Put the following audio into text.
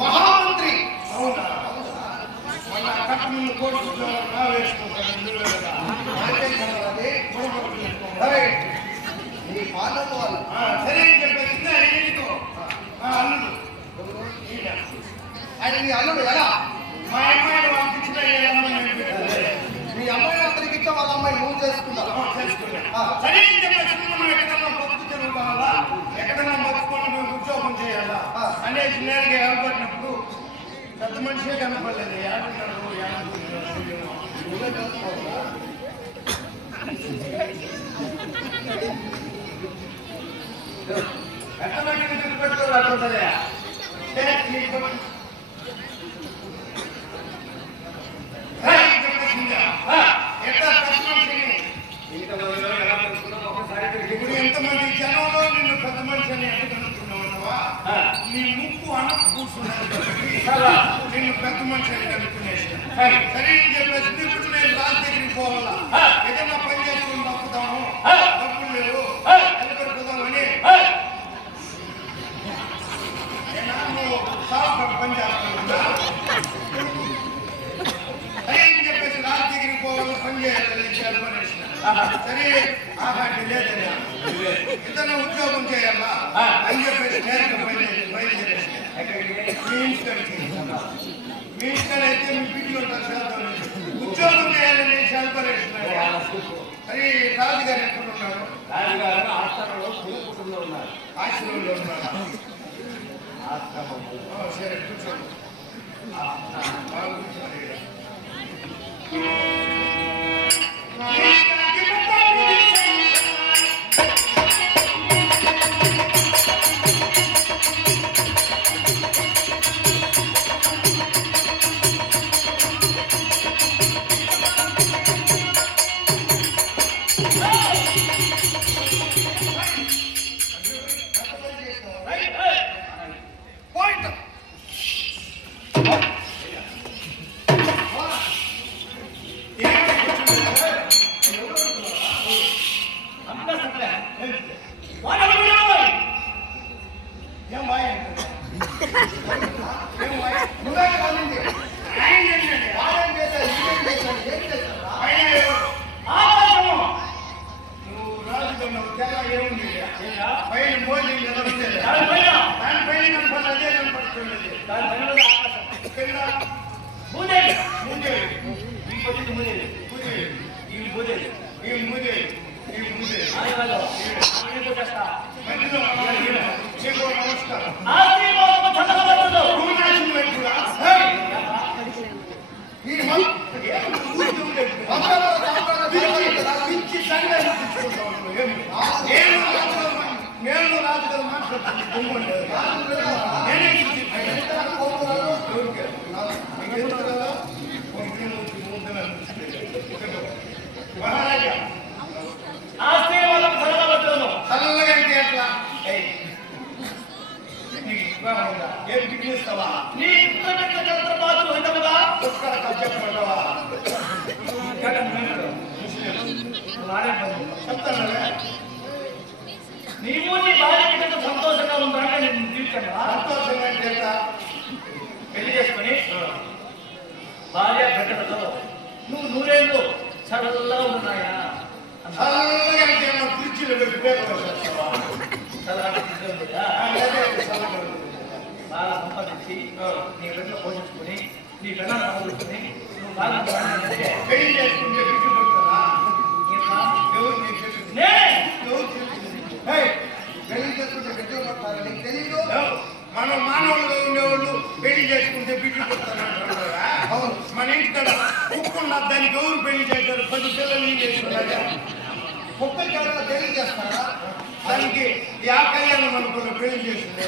మహామంత్రి అల్లుడు ఎలా మా అమ్మాయిని పంపించిన మీ అమ్మాయి అతనికి ఇచ్చా వాళ్ళ అమ్మాయి నువ్వు చేసుకున్నావు సరే మనం ఎక్కడన్నా బతుకు తిరుగుతామా ఎక్కడన్నా బతుకొని మేము ఉద్యోగం చేయాలా అనేసి నేరుగా ఏర్పడినప్పుడు పెద్ద మనిషే కనపడలేదు పెద్ద మనిషిని తిరిగిపెట్టుకోవాలంటుందా ఎంతమంది జనంలో నిన్ను పెద్ద మనిషి అని అనుకున్నావా నీ ముక్కు అనకు కూర్చున్నాను నిన్ను పెద్ద మనిషి అని కనుక్కునేసి సరే అని చెప్పేసి ఇప్పుడు నేను రాజు దగ్గరికి పోవాలా ఏదైనా పని చేసుకుని తప్పుతాము డబ్బులు లేవు ఎదురుకుదామని నువ్వు సాగు పని చేస్తున్నా సరే అని చెప్పేసి రాజు దగ్గరికి పోవాలా పని చేయాలని చెప్పనేసిన సరే ఆహాటి లేదని ఏదైనా ఉద్యోగం చేయాలా అని చెప్పేసి నేరుగా బయలుదేరేసి మీ ఇంటికాడ అయితే మీ బిడ్డలు ఉంటారు ఉద్యోగం చేయాలని సెలబ్రేషన్ అది రాజుగారు ఎక్కడ ఉన్నారు రాజుగారు ఆశ్రమంలో ఉన్నారు ఆశ్రమంలో ఉన్నారు సరే కూర్చోండి నువ్వే కాదండి వాడేం చేశాడు ఇదేం చేశాడు ఏం చేశాడు నువ్వు రాజుకున్నావు తెల్ల ఏముంది పైన మోదీ దానిపైన కనపడి అదే కనపడుతున్నది నేను రాజుగారు మాట్లాడుతున్నాను మహారాజా ఆస్తి వాళ్ళకు చల్లబట్టను చల్లగా అంటే ఎట్లా ఏం బిగిస్తావా నీ ఇంటర్నెట్ చంద్ర బాధలు హితముగా ఒక్కడ చెప్పడవా చెప్తాను నీవు నీ భార్య బిడ్డతో సంతోషంగా ఉండాలని నేను తీర్చాను సంతోషంగా అంటే ఎట్లా పెళ్లి చేసుకుని భార్య బిడ్డలతో నువ్వు నూరేళ్ళు చల్లగా ఉన్నాయా చల్లగా అంటే కుర్చీలో పెట్టి పేపర్ వేసేస్తావా బాగా సంపాదించి నీ బిడ్డలు పోషించుకుని నీ పిల్లలు పోషించుకుని నువ్వు బాగా పెళ్లి చేసుకుంటే బిడ్డ పుడతారా ఎవరు నీకు తెలుసు నేనే ఎవరు తెలుసు పెళ్లి చేసుకుంటే బిడ్డ పుడతారా నీకు తెలియదు మనం మానవులుగా ఉండేవాళ్ళు పెళ్లి చేసుకుంటే బిడ్డ పుడతారంటారు అవును మన ఇంటికాడ కుక్కున్న దానికి ఎవరు పెళ్లి చేస్తారు 10 పిల్లలు చేసుకున్నారా కుక్కకి ఎవరైనా పెళ్లి చేస్తారా దానికి ఆ కళ్యాణం అనుకున్న పెళ్లి చేస్తుంది